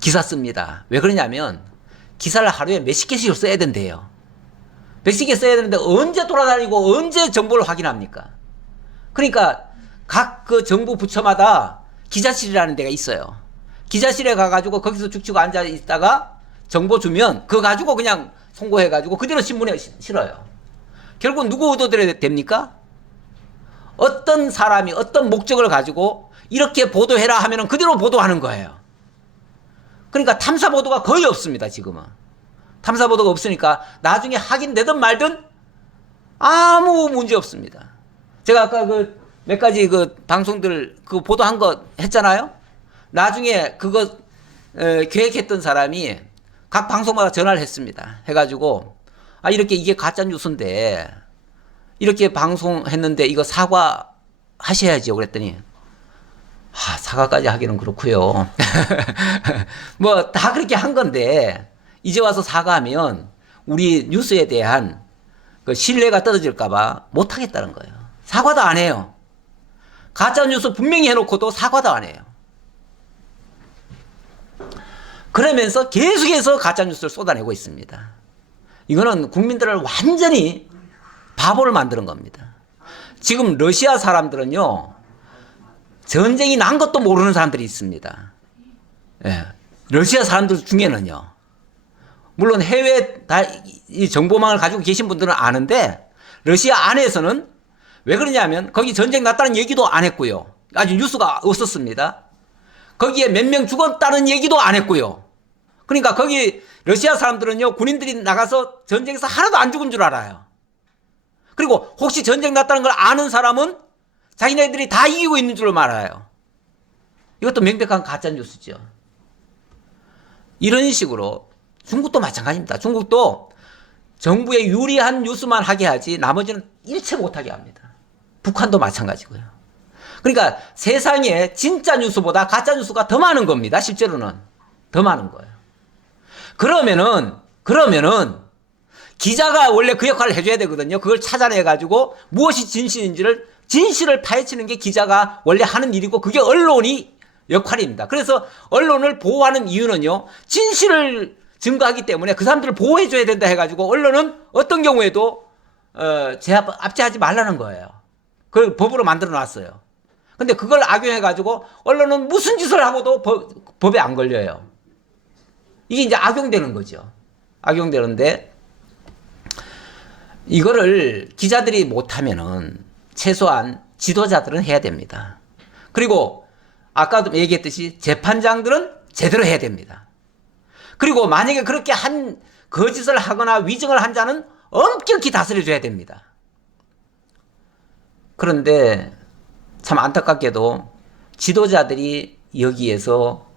기사 씁니다. 왜 그러냐면 기사를 하루에 몇십 개씩 써야 된대요. 몇십 개 써야 되는데 언제 돌아다니고 언제 정보를 확인합니까? 그러니까 각 그 정부 부처마다 기자실이라는 데가 있어요. 기자실에 가가지고 거기서 죽치고 앉아 있다가 정보 주면 그거 가지고 그냥 송고해가지고 그대로 신문에 실어요. 결국 누구 의도대로 됩니까? 어떤 사람이 어떤 목적을 가지고 이렇게 보도해라 하면은 그대로 보도하는 거예요. 그러니까 탐사 보도가 거의 없습니다. 지금은. 탐사 보도가 없으니까 나중에 확인되든 말든 아무 문제 없습니다. 제가 아까 그 몇 가지 그 방송들 그 보도한 거 했잖아요. 나중에 그거 계획했던 사람이 각 방송마다 전화를 했습니다. 해가지고 이렇게 이게 가짜 뉴스인데 이렇게 방송했는데 이거 사과하셔야죠. 그랬더니 사과까지 하기는 그렇고요. 뭐 다 그렇게 한 건데 이제 와서 사과하면 우리 뉴스에 대한 그 신뢰가 떨어질까봐 못하겠다는 거예요. 사과도 안 해요. 가짜 뉴스 분명히 해놓고도 사과도 안 해요. 그러면서 계속해서 가짜 뉴스를 쏟아내고 있습니다. 이거는 국민들을 완전히 바보를 만드는 겁니다. 지금 러시아 사람들은요, 전쟁이 난 것도 모르는 사람들이 있습니다. 러시아 사람들 중에는요, 물론 해외 이 정보망을 가지고 계신 분들은 아는데 러시아 안에서는 왜 그러냐면 거기 전쟁 났다는 얘기도 안 했고요. 아직 뉴스가 없었습니다. 거기에 몇 명 죽었다는 얘기도 안 했고요. 그러니까 거기 러시아 사람들은요, 군인들이 나가서 전쟁에서 하나도 안 죽은 줄 알아요. 그리고 혹시 전쟁 났다는 걸 아는 사람은 자기네들이 다 이기고 있는 줄로 말아요. 이것도 명백한 가짜 뉴스죠. 이런 식으로 중국도 마찬가지입니다. 중국도 정부에 유리한 뉴스만 하게 하지 나머지는 일체 못하게 합니다. 북한도 마찬가지고요. 그러니까 세상에 진짜 뉴스보다 가짜 뉴스가 더 많은 겁니다. 실제로는 더 많은 거예요. 그러면은 기자가 원래 그 역할을 해줘야 되거든요. 그걸 찾아내가지고 무엇이 진실을 파헤치는 게 기자가 원래 하는 일이고 그게 언론이 역할입니다. 그래서 언론을 보호하는 이유는요. 진실을 증거하기 때문에 그 사람들을 보호해줘야 된다 해가지고 언론은 어떤 경우에도 압제하지 말라는 거예요. 그걸 법으로 만들어 놨어요. 근데 그걸 악용해가지고 언론은 무슨 짓을 하고도 법에 안 걸려요. 이게 이제 악용되는 거죠. 악용되는데 이거를 기자들이 못하면은 최소한 지도자들은 해야 됩니다. 그리고 아까도 얘기했듯이 재판장들은 제대로 해야 됩니다. 그리고 만약에 그렇게 거짓을 하거나 위증을 한 자는 엄격히 다스려줘야 됩니다. 그런데 참 안타깝게도 지도자들이 여기에서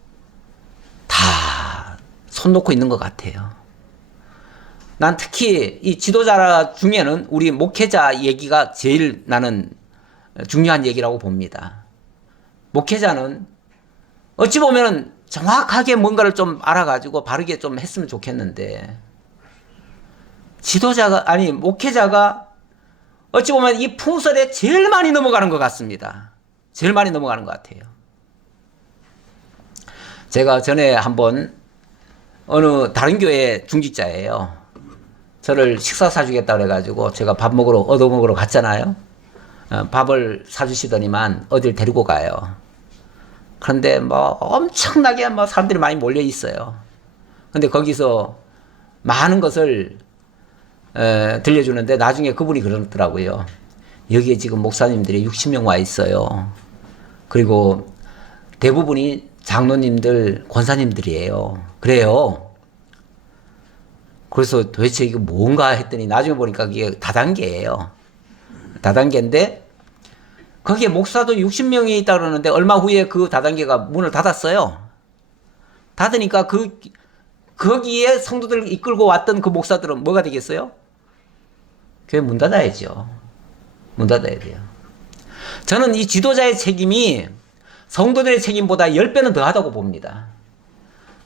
다 손 놓고 있는 것 같아요. 난 특히 이 지도자 중에는 우리 목회자 얘기가 제일 나는 중요한 얘기라고 봅니다. 목회자는 어찌 보면 정확하게 뭔가를 좀 알아가지고 바르게 좀 했으면 좋겠는데 목회자가 어찌 보면 이 풍설에 제일 많이 넘어가는 것 같습니다. 제일 많이 넘어가는 것 같아요. 제가 전에 한번 어느 다른 교회 중직자예요. 저를 식사 사주겠다 그래가지고 제가 얻어먹으러 갔잖아요. 밥을 사주시더니만 어딜 데리고 가요. 그런데 엄청나게 사람들이 많이 몰려 있어요. 근데 거기서 많은 것을 들려주는데 나중에 그분이 그러더라고요. 여기에 지금 목사님들이 60명 와 있어요. 그리고 대부분이 장로님들, 권사님들이에요. 그래요. 그래서 도대체 이게 뭔가 했더니 나중에 보니까 이게 다단계예요. 다단계인데 거기에 목사도 60명이 있다 그러는데 얼마 후에 그 다단계가 문을 닫았어요. 닫으니까 거기에 성도들을 이끌고 왔던 그 목사들은 뭐가 되겠어요? 교회 문 닫아야죠. 문 닫아야 돼요. 저는 이 지도자의 책임이 성도들의 책임보다 10배는 더 하다고 봅니다.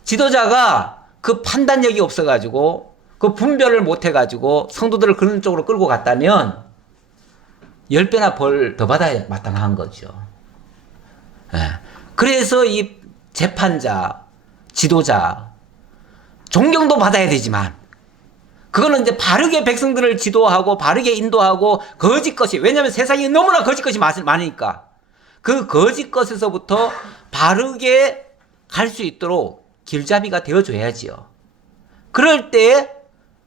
지도자가 그 판단력이 없어가지고 그 분별을 못해가지고 성도들을 그런 쪽으로 끌고 갔다면 10배나 벌 더 받아야 마땅한 거죠. 그래서 이 재판자, 지도자, 존경도 받아야 되지만 그거는 이제 바르게 백성들을 지도하고 바르게 인도하고 왜냐하면 세상에 너무나 거짓것이 많으니까 그 거짓것에서부터 바르게 갈 수 있도록 길잡이가 되어줘야지요. 그럴 때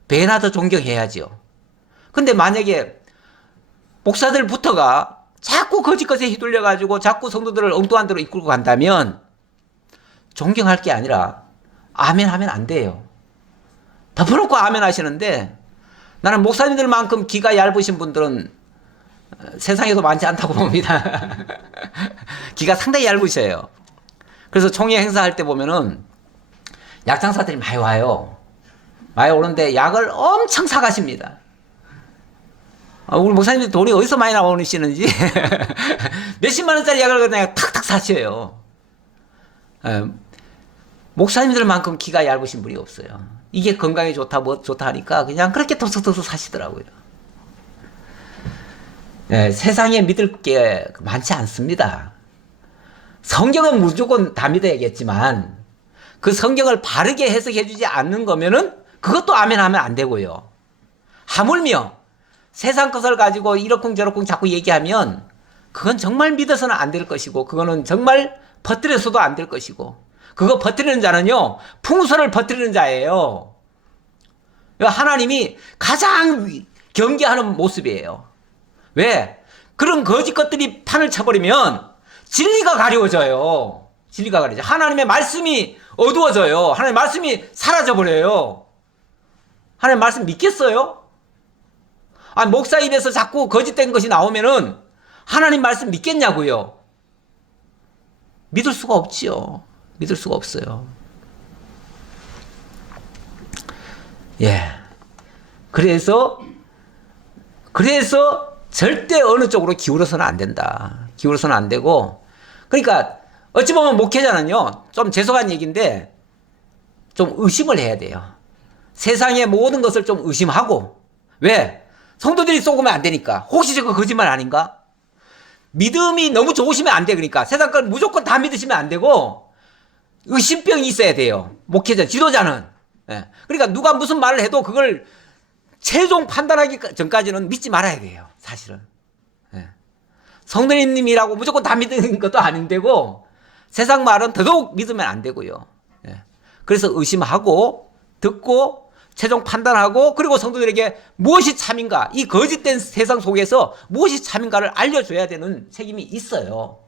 배나 더 존경해야지요. 근데 만약에 목사들부터가 자꾸 거짓것에 휘둘려가지고 자꾸 성도들을 엉뚱한 데로 이끌고 간다면 존경할 게 아니라 아멘 하면 안 돼요. 덮어놓고 아멘 하시는데 나는 목사님들만큼 기가 얇으신 분들은 세상에도 많지 않다고 봅니다. 기가 상당히 얇으셔요. 그래서 총회 행사할 때 보면은 약장사들이 많이 와요. 많이 오는데 약을 엄청 사가십니다. 우리 목사님들 돈이 어디서 많이 나오시는지 몇십만 원짜리 약을 그냥 탁탁 사셔요. 목사님들만큼 기가 얇으신 분이 없어요. 이게 건강에 좋다 좋다 하니까 그냥 그렇게 톡톡톡 사시더라고요. 세상에 믿을 게 많지 않습니다. 성경은 무조건 다 믿어야겠지만 그 성경을 바르게 해석해 주지 않는 거면은 그것도 아멘 하면 안 되고요. 하물며 세상 것을 가지고 이러쿵저러쿵 자꾸 얘기하면 그건 정말 믿어서는 안 될 것이고 그거는 정말 퍼뜨려서도 안 될 것이고 그거 퍼뜨리는 자는요 풍설을 퍼뜨리는 자예요. 하나님이 가장 경계하는 모습이에요. 왜? 그런 거짓 것들이 판을 쳐버리면 진리가 가려워져요. 진리가 가려져. 하나님의 말씀이 어두워져요. 하나님의 말씀이 사라져버려요. 하나님의 말씀 믿겠어요? 목사 입에서 자꾸 거짓된 것이 나오면은 하나님 말씀 믿겠냐고요? 믿을 수가 없지요. 믿을 수가 없어요. 그래서 절대 어느 쪽으로 기울어서는 안 된다. 기울어서는 안 되고, 그러니까 어찌 보면 목회자는요, 좀 죄송한 얘기인데 좀 의심을 해야 돼요. 세상의 모든 것을 좀 의심하고. 왜? 성도들이 속으면 안 되니까. 혹시 저거 거짓말 아닌가? 믿음이 너무 좋으시면 안 돼. 그러니까 세상 걸 무조건 다 믿으시면 안 되고 의심병이 있어야 돼요. 목회자, 지도자는. 예. 그러니까 누가 무슨 말을 해도 그걸 최종 판단하기 전까지는 믿지 말아야 돼요. 사실은. 예. 성도님이라고 무조건 다 믿는 것도 아닌데고 세상 말은 더더욱 믿으면 안 되고요. 예. 그래서 의심하고 듣고 최종 판단하고 그리고 성도들에게 무엇이 참인가, 이 거짓된 세상 속에서 무엇이 참인가를 알려줘야 되는 책임이 있어요.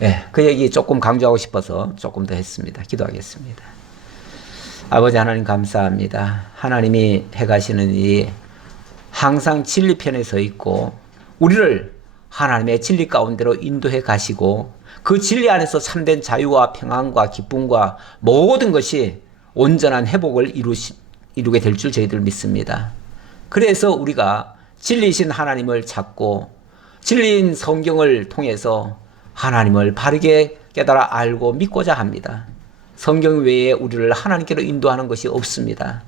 예, 그 얘기 조금 강조하고 싶어서 조금 더 했습니다. 기도하겠습니다. 아버지 하나님 감사합니다. 하나님이 해가시는 일이 항상 진리편에 서 있고 우리를 하나님의 진리 가운데로 인도해 가시고 그 진리 안에서 참된 자유와 평안과 기쁨과 모든 것이 온전한 회복을 이루게 될 줄 저희들 믿습니다. 그래서 우리가 진리이신 하나님을 찾고 진리인 성경을 통해서 하나님을 바르게 깨달아 알고 믿고자 합니다. 성경 외에 우리를 하나님께로 인도하는 것이 없습니다.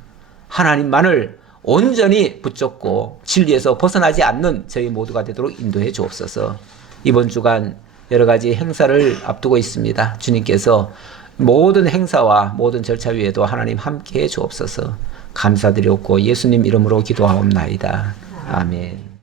하나님만을 온전히 붙잡고 진리에서 벗어나지 않는 저희 모두가 되도록 인도해 주옵소서. 이번 주간 여러 가지 행사를 앞두고 있습니다. 주님께서 모든 행사와 모든 절차 위에도 하나님 함께해 주옵소서. 감사드렸고 예수님 이름으로 기도하옵나이다. 아멘.